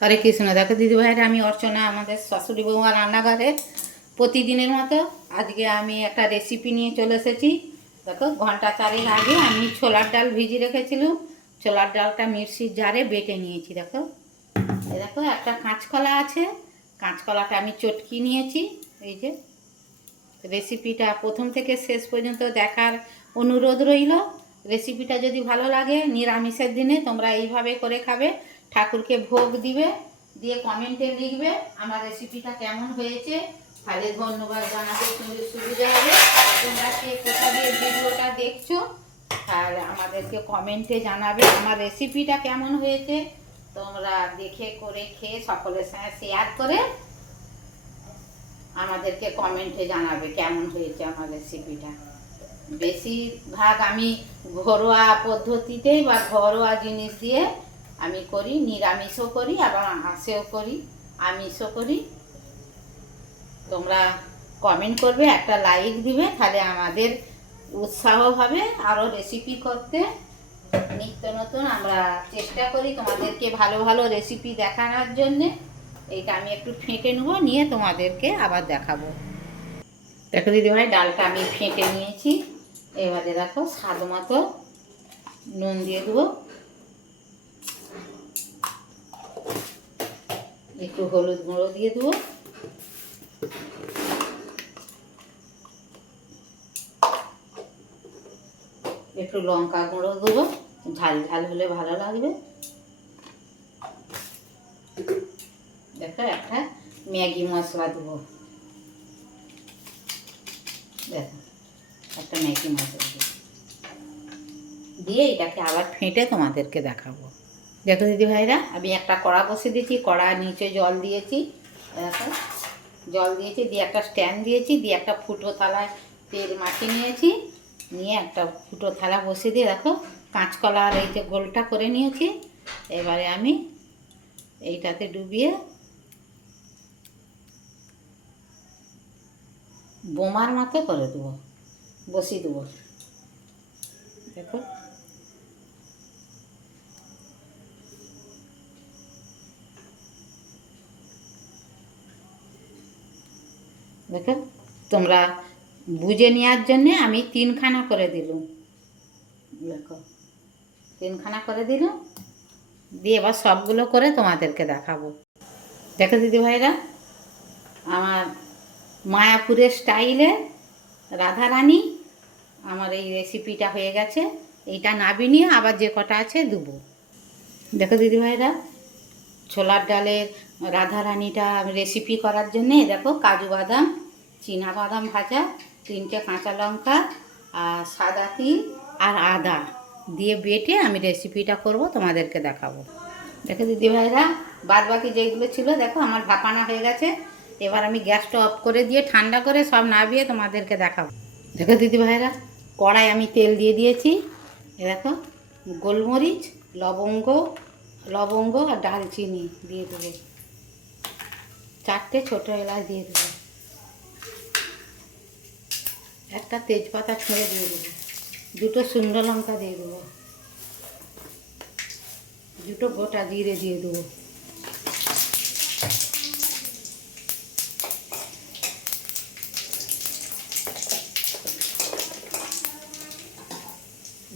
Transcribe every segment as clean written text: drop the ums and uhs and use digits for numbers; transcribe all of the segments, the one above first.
হরে কৃষ্ণ। দেখো দিদিভাইরা, আমি অর্চনা, আমাদের শাশুড়ি বৌমা রান্নাঘরে প্রতিদিনের মতো আজকে আমি একটা রেসিপি নিয়ে চলে এসেছি। দেখো, ঘন্টা চারেক আগে আমি ছোলার ডাল ভিজিয়ে রেখেছিলাম। ছোলার ডালটা মিক্সির জারে বেটে নিয়েছি। দেখো, দেখো একটা কাঁচকলা আছে, কাঁচকলাটা আমি চটকি নিয়েছি। এই যে রেসিপিটা প্রথম থেকে শেষ পর্যন্ত দেখার অনুরোধ রইল। রেসিপিটা যদি ভালো লাগে, নিরামিষের দিনে তোমরা এইভাবে করে খাবে, ঠাকুরকে ভোগ দিবে, দিয়ে কমেন্টে লিখবে আমার রেসিপিটা কেমন হয়েছে। তাহলে ধন্যবাদ জানাতে সুবিধা হবে। তোমরা কে কোথা দিয়ে ভিডিওটা দেখছো, আর আমাদেরকে কমেন্টে জানাবে আমার রেসিপিটা কেমন হয়েছে। তোমরা দেখে করে খেয়ে সকলের সঙ্গে শেয়ার করে আমাদেরকে কমেন্টে জানাবে কেমন হয়েছে আমার রেসিপিটা। বেশিরভাগ আমি ঘরোয়া পদ্ধতিতেই বা ঘরোয়া জিনিস দিয়ে আমি করি, নিরামিষও করি, আবার হাঁসেও করি, আমিষও করি। তোমরা কমেন্ট করবে, একটা লাইক দিবে, তাহলে আমাদের উৎসাহ হবে আরও রেসিপি করতে। নিত্য নতুন আমরা চেষ্টা করি তোমাদেরকে ভালো ভালো রেসিপি দেখানোর জন্যে। এইটা আমি একটু ফেটে নেবো, নিয়ে তোমাদেরকে আবার দেখাবো। দেখো দিদিভাই, ডালটা আমি ফেটে নিয়েছি। এবারে দেখো, স্বাদ মতো নুন দিয়ে দেবো, একটু হলুদ গুঁড়ো দিয়ে দেবো, একটু লঙ্কা গুঁড়ো দেবো, ঝাল ঝাল হলে ভালো লাগবে। দেখো, একটা ম্যাগি মশলা দেবো। দেখো, একটা ম্যাগি মশলা দিয়ে এটাকে আবার ফেটে তোমাদেরকে দেখাবো। দেখো দিদিভাইরা, আমি একটা কড়া বসিয়ে দিয়েছি, কড়ার নিচে জল দিয়েছি। দেখো, জল দিয়েছি, দিয়ে একটা স্ট্যান্ড দিয়েছি, দিয়ে একটা ফুটো থালায় তেল মাখিয়ে নিয়েছি, নিয়ে একটা ফুটো থালা বসিয়ে দিয়ে দেখো কাঁচকলার এই যে গোলটা করে নিয়েছি। এবারে আমি এইটাতে ডুবিয়ে বোমার মতো করে দেবো, বসিয়ে দেবো। দেখো, দেখো তোমরা বুঝে নেওয়ার জন্যে আমি তিনখানা করে দিলাম। দেখো, তিনখানা করে দিলাম, দিয়ে এবার সবগুলো করে তোমাদেরকে দেখাবো। দেখো দিদিভাইরা, আমার মায়াপুরের স্টাইলে রাধারানী আমার এই রেসিপিটা হয়ে গেছে। এইটা নাবিয়ে আবার যে কটা আছে দেবো। দেখো দিদিভাইরা, ছোলার ডালের রাধারানীটা রেসিপি করার জন্যে দেখো, কাজু বাদাম, চীনা বাদাম ভাজা, 3টে কাঁচা লঙ্কা, আর সাদা তিল আর আদা দিয়ে বেটে আমি রেসিপিটা করব, তোমাদেরকে দেখাবো। দেখো দিদিভাইরা, বাদ বাকি যেগুলো ছিল দেখো আমার ভাপানা হয়ে গেছে। এবার আমি গ্যাসটা অফ করে দিয়ে ঠান্ডা করে সব নাবিয়ে তোমাদেরকে দেখাবো। দেখো দিদিভাইরা, কড়াই আমি তেল দিয়ে দিয়েছি। এ দেখো, গোলমরিচ, লবঙ্গ আর ডালচিনি দিয়ে দেবো, 4টে ছোটো এলাচ দিয়ে দেবো, একটা তেজপাতা ছুঁড়ে দিয়ে দেবো, 2টো শুকনো লঙ্কা দিয়ে দেবো, 2টো গোটা জিরে দিয়ে দেবো,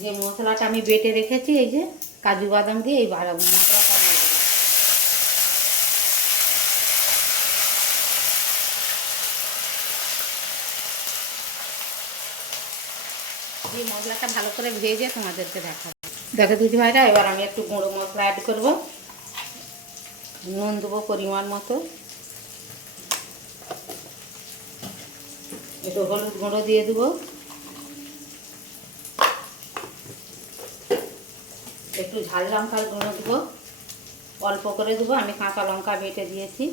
যে মশলাটা আমি বেটে রেখেছি, এই যে কাজু বাদাম দিয়ে এই মশলাটা দিয়ে দেবো। এই মশলাটা ভালো করে ভেজে তোমাদেরকে দেখাবো। দেখো দিদিভাইরা, এবার আমি একটু গুঁড়ো মশলা অ্যাড করবো। নুন দেবো পরিমাণ মতো, একটু হলুদ গুঁড়ো দিয়ে দেবো, একটু ঝাল লঙ্কার গুঁড়ো দেবো, অল্প করে দেবো, আমি কাঁচা লঙ্কা বেটে দিয়েছি।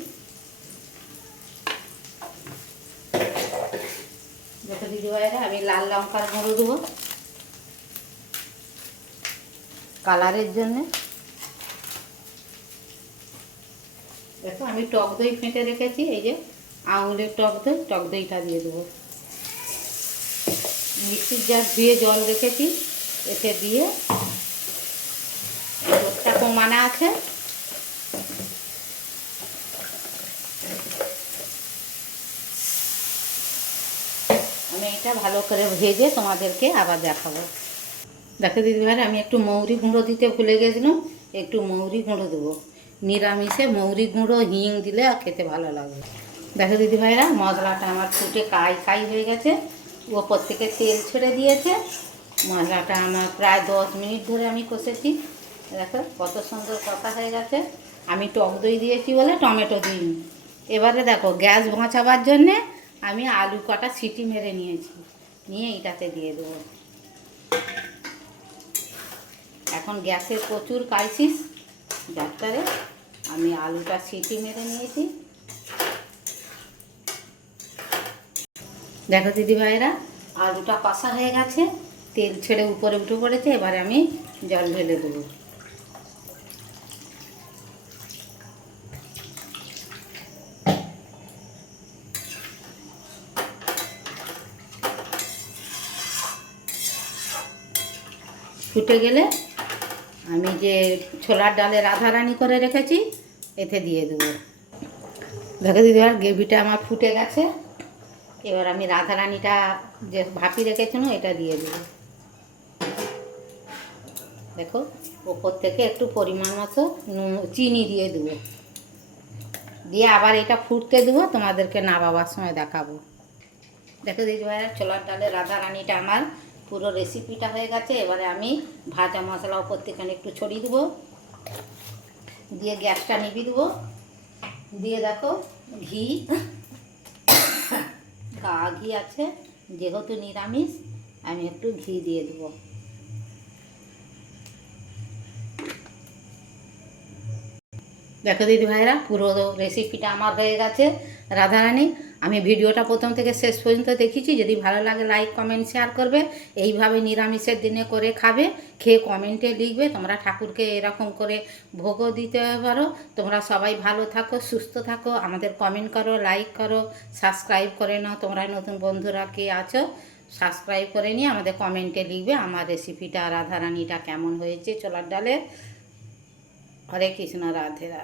দেখো দিদিভাইরা, আমি লাল লঙ্কার গুঁড়ো দেবো কালারের জন্যে। দেখো, আমি টক দই ফেটে রেখেছি, এই যে আঙুলের টক দইটা দিয়ে দেবো। মিক্সির জার ধুয়ে জল রেখেছি, এতে দিয়ে দুধটা কমানো আছে, আমি এটা ভালো করে ভেজে তোমাদেরকে আবার দেখাবো। দেখো দিদিভাইরা, আমি একটু মৌরি গুঁড়ো দিতে ভুলে গেছিলাম, একটু মৌরি গুঁড়ো দেবো। নিরামিষে মৌরি গুঁড়ো হিং দিলে আর খেতে ভালো লাগবে। দেখো দিদিভাইরা, মশলাটা আমার ফুটে কাই কাই হয়ে গেছে, ওপর থেকে তেল ছেড়ে দিয়েছে। মশলাটা আমার প্রায় 10 মিনিট ধরে আমি কষেছি। দেখো কত সুন্দর কষা হয়ে গেছে। আমি টক দই দিয়েছি বলে টমেটো দিইনি। এবারে দেখো, গ্যাস বাঁচাবার জন্যে আমি আলু কটা সিটি মেরে নিয়েছি, নিয়ে এটাতে দিয়ে দেবো। এখন গ্যাসের প্রচুর ক্রাইসিস, ডাক্তারে আমি আলুটা সিটি মেরে নিয়েছি। দেখো দিদিভাইরা, আলুটা কষা হয়ে গেছে, তেল ছেড়ে উপরে উঠে পড়েছে। এবারে আমি জল ঢেলে দেবো। ফুটে গেলে আমি যে ছোলার ডালে রাধারানি করে রেখেছি এতে দিয়ে দেবো। দেখো দিদিভাই, গ্রেভিটা আমার ফুটে গেছে। এবার আমি রাধারানিটা যে ভাপি রেখেছিলাম এটা দিয়ে দেবো। দেখো, ওপর থেকে একটু পরিমাণ মতো চিনি দিয়ে দেবো, দিয়ে আবার এটা ফুটতে দেবো, তোমাদেরকে নামাবার সময় দেখাবো। দেখো দিদিভাইরা, ছোলার ডালের রাধারানিটা আমার পুরো রেসিপিটা হয়ে গেছে। এবারে আমি ভাজা মশলা ওপর থেকে একটু ছড়িয়ে দেবো, দিয়ে গ্যাসটা নিভিয়ে দেবো। দিয়ে দেখো, ঘি ঘি আছে, যেহেতু নিরামিষ আমি একটু ঘি দিয়ে দেবো। দেখো দিদিভাইরা, পুরো রেসিপিটা আমার হয়ে গেছে রাধারানি। আমি ভিডিওটা প্রথম থেকে শেষ পর্যন্ত দেখেছি। যদি ভালো লাগে লাইক কমেন্ট শেয়ার করবে। এইভাবে নিরামিষের দিনে করে খাবে, খেয়ে কমেন্টে লিখবে তোমরা ঠাকুরকে এরকম করে ভোগও দিতে পারো। তোমরা সবাই ভালো থাকো, সুস্থ থাকো, আমাদের কমেন্ট করো, লাইক করো, সাবস্ক্রাইব করে নাও। তোমরা নতুন বন্ধুরা কে আছো সাবস্ক্রাইব করে নিয়ে আমাদের কমেন্টে লিখবে আমার রেসিপিটা রাধারানিটা কেমন হয়েছে ছোলার ডালের। হরে কৃষ্ণ, রাধে রাধে।